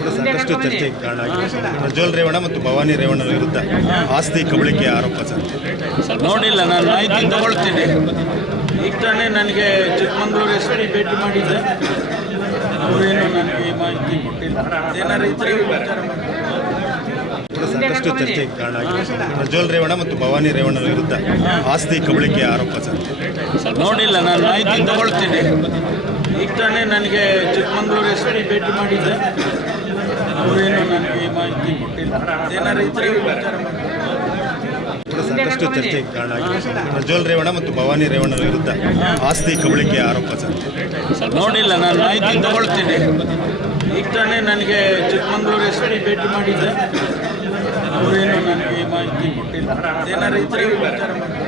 ಸಾಕಷ್ಟು ಚರ್ಚೆಗೆ ಕಾರಣ ಆಗಿದೆ. ಪ್ರಜ್ವಲ್ ರೇವಣ್ಣ ಮತ್ತು ಭವಾನಿ ರೇವಣ್ಣ ವಿರುದ್ಧ ಆಸ್ತಿ ಕಬಳಿಕೆ ಆರೋಪ ಸರ್. ನೋಡಿಲ್ಲ, ನಾನು ಮಾಹಿತಿ ತಗೊಳ್ತೀನಿ. ಈಗ ತಾನೇ ನನಗೆ ಚಿಕ್ಕಮಂಗ್ಳೂರು SP ಭೇಟಿ ಮಾಡಿದ್ದೆ, ಅವರೇನು ನನಗೆ ಮಾಹಿತಿ ಕೊಟ್ಟಿಲ್ಲ. ಏನಾರು ಇದ್ರೆ ವಿಚಾರ ಮಾಡಿ. ಸಾಕಷ್ಟು ಚರ್ಚೆಗೆ ಕಾರಣ ಆಗಿದೆ. ಪ್ರಜ್ವಲ್ ರೇವಣ್ಣ ಮತ್ತು ಭವಾನಿ ರೇವಣ್ಣ ವಿರುದ್ಧ ಆಸ್ತಿ ಕಬಳಿಕೆ ಆರೋಪ ಸರ್. ನೋಡಿಲ್ಲ, ನಾನು ಮಾಹಿತಿ ತಗೊಳ್ತೀನಿ. ಈಗ ತಾನೇ ನನಗೆ ಚಿಕ್ಕಮಂಗ್ಳೂರು SP ಭೇಟಿ ಮಾಡಿದ್ದೆ, ಅವರೇನು ನನಗೆ ಮಾಹಿತಿ ಕೊಟ್ಟಿಲ್ಲ. ಏನಾರು ಇದ್ರೆ ವಿಚಾರ ಮಾಡಿ. ಸಾಕಷ್ಟು ಚರ್ಚೆಗೆ ಕಾರಣ ಆಗಿದೆ. ಪ್ರಜ್ವಲ್ ರೇವಣ್ಣ ಮತ್ತು ಭವಾನಿ ರೇವಣ್ಣ ವಿರುದ್ಧ ಆಸ್ತಿ ಕಬಳಿಕೆ ಆರೋಪ ಸರ್. ನೋಡಿಲ್ಲ, ನಾನು ಮಾಹಿತಿ ತಗೊಳ್ತೀನಿ. ಈಗ ತಾನೇ ನನಗೆ ಚಿಕ್ಕಮಂಗ್ಳೂರು SP ಭೇಟಿ ಮಾಡಿದ್ದೆ, ಅವರೇನು ನನಗೆ ಮಾಹಿತಿ ಕೊಟ್ಟಿಲ್ಲ. ಏನಾರು ಇದ್ರೆ ವಿಚಾರ ಮಾಡಿ.